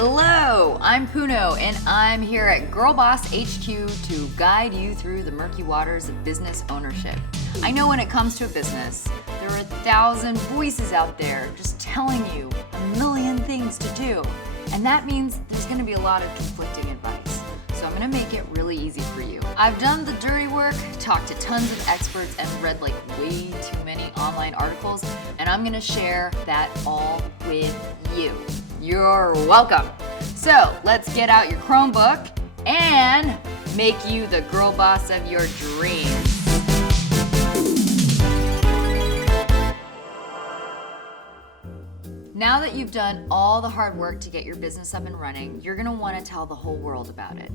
Hello, I'm Puno, and I'm here at Girlboss HQ to guide you through the murky waters of business ownership. I know when it comes to a business, there are 1,000 voices out there just telling you a million things to do, and that means there's going to be a lot of conflicting advice. So I'm going to make it really easy for you. I've done the dirty work, talked to tons of experts, and read like way too many online articles, and I'm going to share that all with you. You're welcome. So let's get out your Chromebook and make you the girl boss of your dreams. Now that you've done all the hard work to get your business up and running, you're gonna want to tell the whole world about it.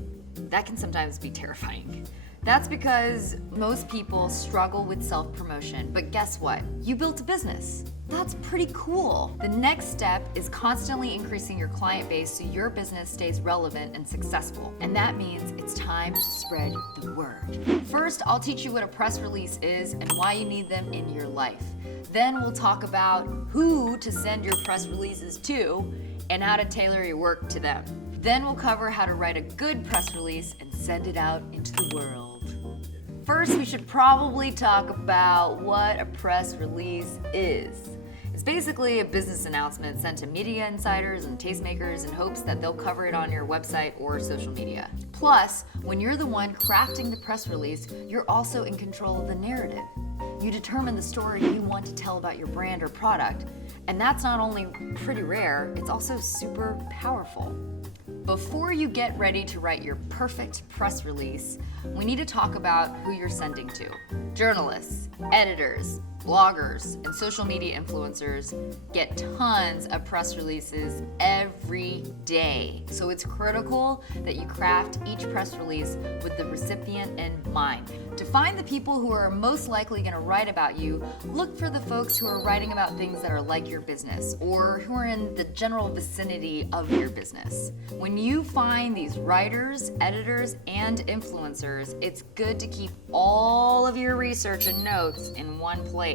That can sometimes be terrifying. That's because most people struggle with self-promotion, but guess what? You built a business. That's pretty cool. The next step is constantly increasing your client base so your business stays relevant and successful. And that means it's time to spread the word. First, I'll teach you what a press release is and why you need them in your life. Then we'll talk about who to send your press releases to and how to tailor your work to them. Then we'll cover how to write a good press release and send it out into the world. First, we should probably talk about what a press release is. It's basically a business announcement sent to media insiders and tastemakers in hopes that they'll cover it on your website or social media. Plus, when you're the one crafting the press release, you're also in control of the narrative. You determine the story you want to tell about your brand or product, and that's not only pretty rare, it's also super powerful. Before you get ready to write your perfect press release, we need to talk about who you're sending to. Journalists, editors, bloggers, and social media influencers get tons of press releases every day. So it's critical that you craft each press release with the recipient in mind. To find the people who are most likely going to write about you, look for the folks who are writing about things that are like your business or who are in the general vicinity of your business. When you find these writers, editors, and influencers, it's good to keep all of your research and notes in one place.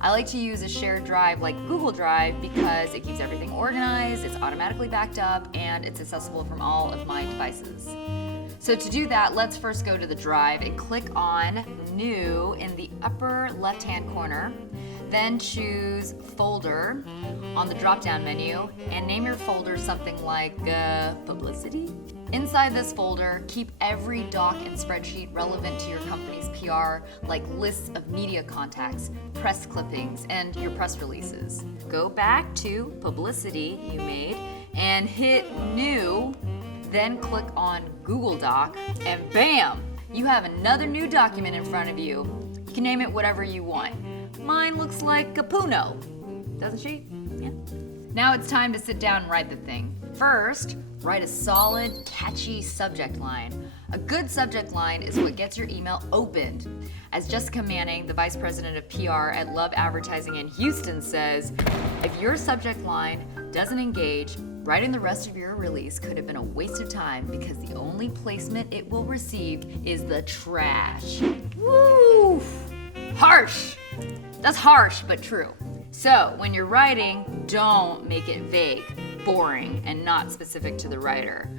I like to use a shared drive like Google Drive because it keeps everything organized, it's automatically backed up, and it's accessible from all of my devices. So to do that, let's first go to the drive and click on New in the upper left-hand corner. Then choose Folder on the drop-down menu and name your folder something like Publicity. Inside this folder, keep every doc and spreadsheet relevant to your company's PR, like lists of media contacts, press clippings, and your press releases. Go back to Publicity you made and hit New, then click on Google Doc, and bam! You have another new document in front of you. You can name it whatever you want. Mine looks like a Puno, doesn't she? Yeah. Now it's time to sit down and write the thing. First, write a solid, catchy subject line. A good subject line is what gets your email opened. As Jessica Manning, the Vice President of PR at Love Advertising in Houston, says, if your subject line doesn't engage, writing the rest of your release could have been a waste of time because the only placement it will receive is the trash. Woo! Harsh! That's harsh, but true. So, when you're writing, don't make it vague, boring, and not specific to the writer.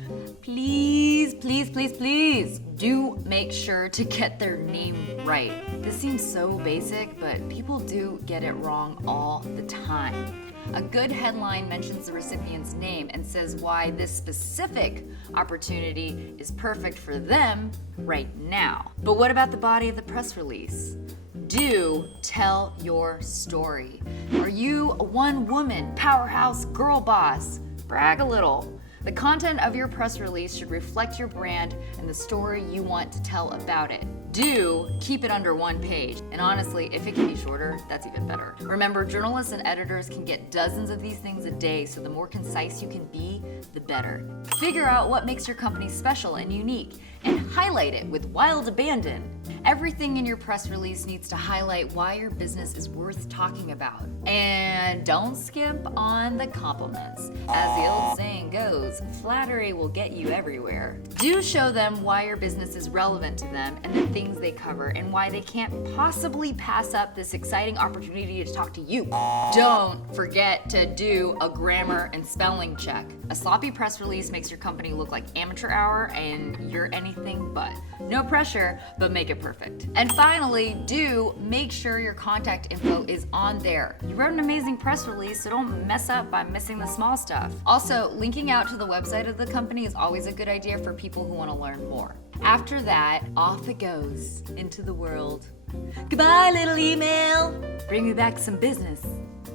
Please, please, please, please, do make sure to get their name right. This seems so basic, but people do get it wrong all the time. A good headline mentions the recipient's name and says why this specific opportunity is perfect for them right now. But what about the body of the press release? Do tell your story. Are you a one-woman powerhouse girl boss? Brag a little. The content of your press release should reflect your brand and the story you want to tell about it. Do keep it under one page. And honestly, if it can be shorter, that's even better. Remember, journalists and editors can get dozens of these things a day, so the more concise you can be, the better. Figure out what makes your company special and unique, and highlight it with wild abandon. Everything in your press release needs to highlight why your business is worth talking about. And don't skimp on the compliments. As the old saying goes, goes. Flattery will get you everywhere. Do show them why your business is relevant to them and the things they cover and why they can't possibly pass up this exciting opportunity to talk to you. Don't forget to do a grammar and spelling check. A sloppy press release makes your company look like amateur hour and you're anything but. No pressure, but make it perfect. And finally, do make sure your contact info is on there. You wrote an amazing press release, so don't mess up by missing the small stuff. Also, linking out to the website of the company is always a good idea for people who want to learn more. After that, off it goes into the world. Goodbye, little email. Bring me back some business.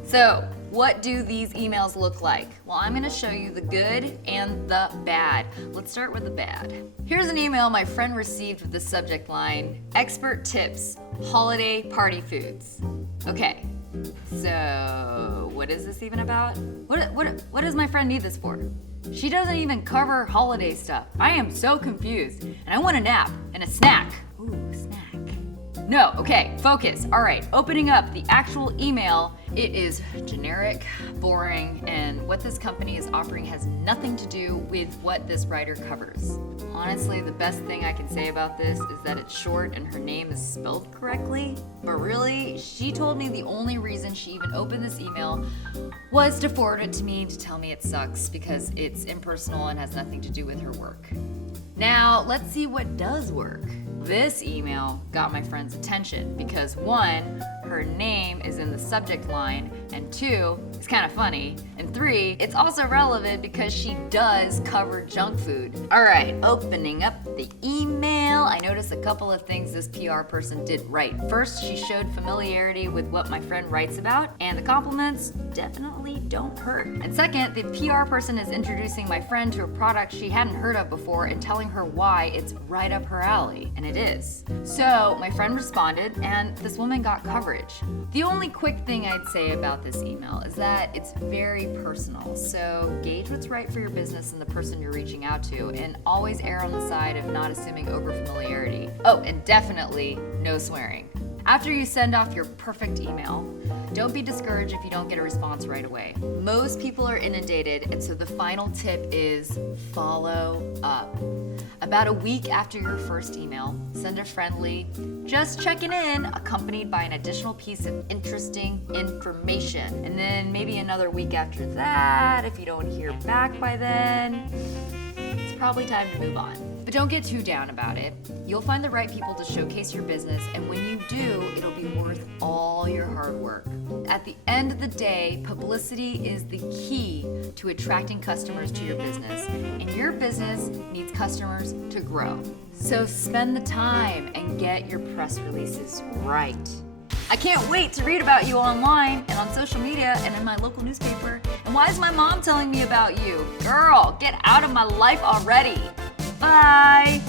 So, what do these emails look like? Well, I'm gonna show you the good and the bad. Let's start with the bad. Here's an email my friend received with the subject line, Expert Tips, Holiday Party Foods. Okay, so what is this even about? What does my friend need this for? She doesn't even cover holiday stuff. I am so confused, and I want a nap and a snack. Ooh, snack. No, okay, focus. All right, opening up the actual email, it is generic, boring, and what this company is offering has nothing to do with what this writer covers. Honestly, the best thing I can say about this is that it's short and her name is spelled correctly. But really, she told me the only reason she even opened this email was to forward it to me to tell me it sucks because it's impersonal and has nothing to do with her work. Now, let's see what does work. This email got my friend's attention because 1, her name is in the subject line, and 2, it's kind of funny, and 3, it's also relevant because she does cover junk food. All right, opening up the email, I noticed a couple of things this PR person did right. First, she showed familiarity with what my friend writes about, and the compliments definitely don't hurt. And second, the PR person is introducing my friend to a product she hadn't heard of before and telling her why it's right up her alley, and it is. So my friend responded, and this woman got coverage. The only quick thing I'd say about this email is that it's very personal, so gauge what's right for your business and the person you're reaching out to, and always err on the side of not assuming over-familiarity. Oh, and definitely no swearing. After you send off your perfect email, don't be discouraged if you don't get a response right away. Most people are inundated, and so the final tip is follow up. About a week after your first email, send a friendly, just checking in, accompanied by an additional piece of interesting information. And then maybe another week after that, if you don't hear back by then, it's probably time to move on. But don't get too down about it. You'll find the right people to showcase your business, and when you do, it'll be worth all your hard work. At the end of the day, publicity is the key to attracting customers to your business, and your business needs customers to grow. So spend the time and get your press releases right. I can't wait to read about you online and on social media and in my local newspaper. And why is my mom telling me about you? Girl, get out of my life already. Bye.